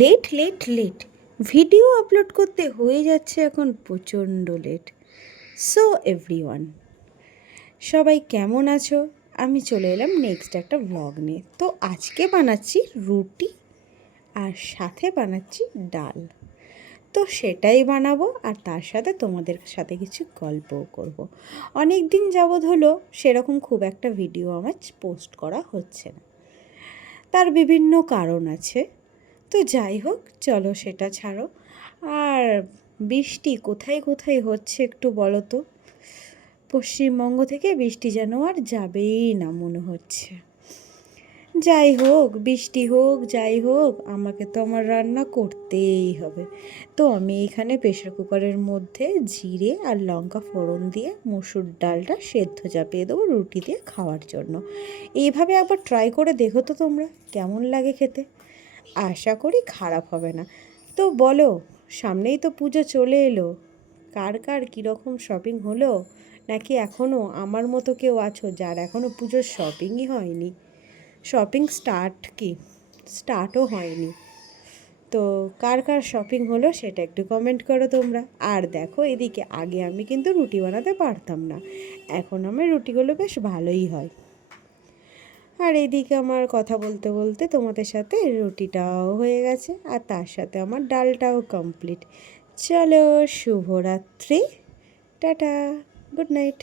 Late late late video upload করতে হয়ে যাচ্ছে এখন প্রচণ্ড লেট। সো এভরিওয়ান, সবাই কেমন আছো? আমি চলে এলাম নেক্সট একটা ভ্লগ নিয়ে। তো আজকে বানাচ্ছি রুটি আর সাথে বানাচ্ছি ডাল। তো সেটাই বানাবো আর তার সাথে তোমাদের সাথে কিছু গল্পও করব। অনেক দিন যাবৎ হলো সেরকম খুব একটা ভিডিও আমার পোস্ট করা হচ্ছে না, তার বিভিন্ন কারণ আছে। তো যাই হোক, চলো সেটা ছাড়ো। আর বৃষ্টি কোথায় কোথায় হচ্ছে একটু বলো তো? পশ্চিমবঙ্গ থেকে বৃষ্টি যেন আর যাবেই না মনে হচ্ছে। যাই হোক, বৃষ্টি হোক যাই হোক, আমাকে তো আমার রান্না করতেই হবে। তো আমি এখানে প্রেশার কুকারের মধ্যে জিরে আর লঙ্কা ফোড়ন দিয়ে মসুর ডালটা সেদ্ধ চাপিয়ে দেবো রুটি দিয়ে খাওয়ার জন্য। এইভাবে একবার ট্রাই করে দেখো তো তোমরা, কেমন লাগে খেতে। আশা করি খারাপ হবে না। তো বলো, সামনেই তো পুজো চলে এলো, কার কার কীরকম শপিং হলো? নাকি এখনও আমার মতো কেউ আছো যার এখনও পুজোর শপিংই হয়নি? শপিং স্টার্টও হয়নি। তো কার কার শপিং হলো সেটা একটু কমেন্ট করো তোমরা। আর দেখো এদিকে, আগে আমি কিন্তু রুটি বানাতে পারতাম না, এখন আমার রুটিগুলো বেশ ভালোই হয়। আর এইদিকে আমার কথা বলতে বলতে তোমাদের সাথে রুটিটাও হয়ে গেছে আর তার সাথে আমার ডালটাও কমপ্লিট। চলো, শুভরাত্রি, টাটা, গুড নাইট।